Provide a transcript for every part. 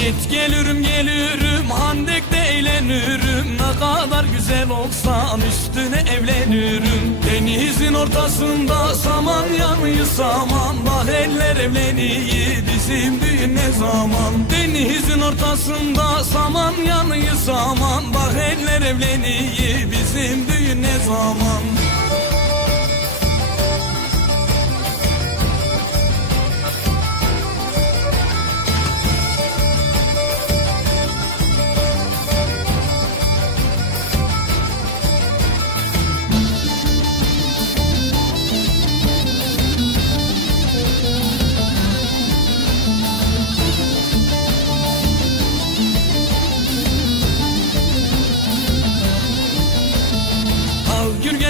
Git gelirim gelirim handekte eğlenirim. Ne kadar güzel olsan üstüne evlenirim. Denizin ortasında saman yanıyı saman. Bak eller evleniyi bizim düğün ne zaman? Denizin ortasında saman yanıyı saman. Bak eller evleniyi bizim düğün ne zaman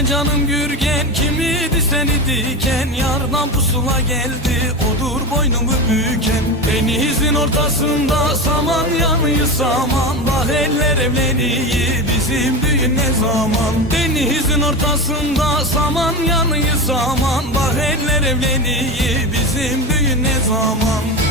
Gürgen canım Gürgen kimidi seni diken? Yardan pusula geldi odur boynumu büken. Denizin ortasında saman yanıyı saman Bak eller evleniyi bizim düğün ne zaman? Denizin ortasında saman yanıyı saman Bak eller evleniyi bizim düğün ne zaman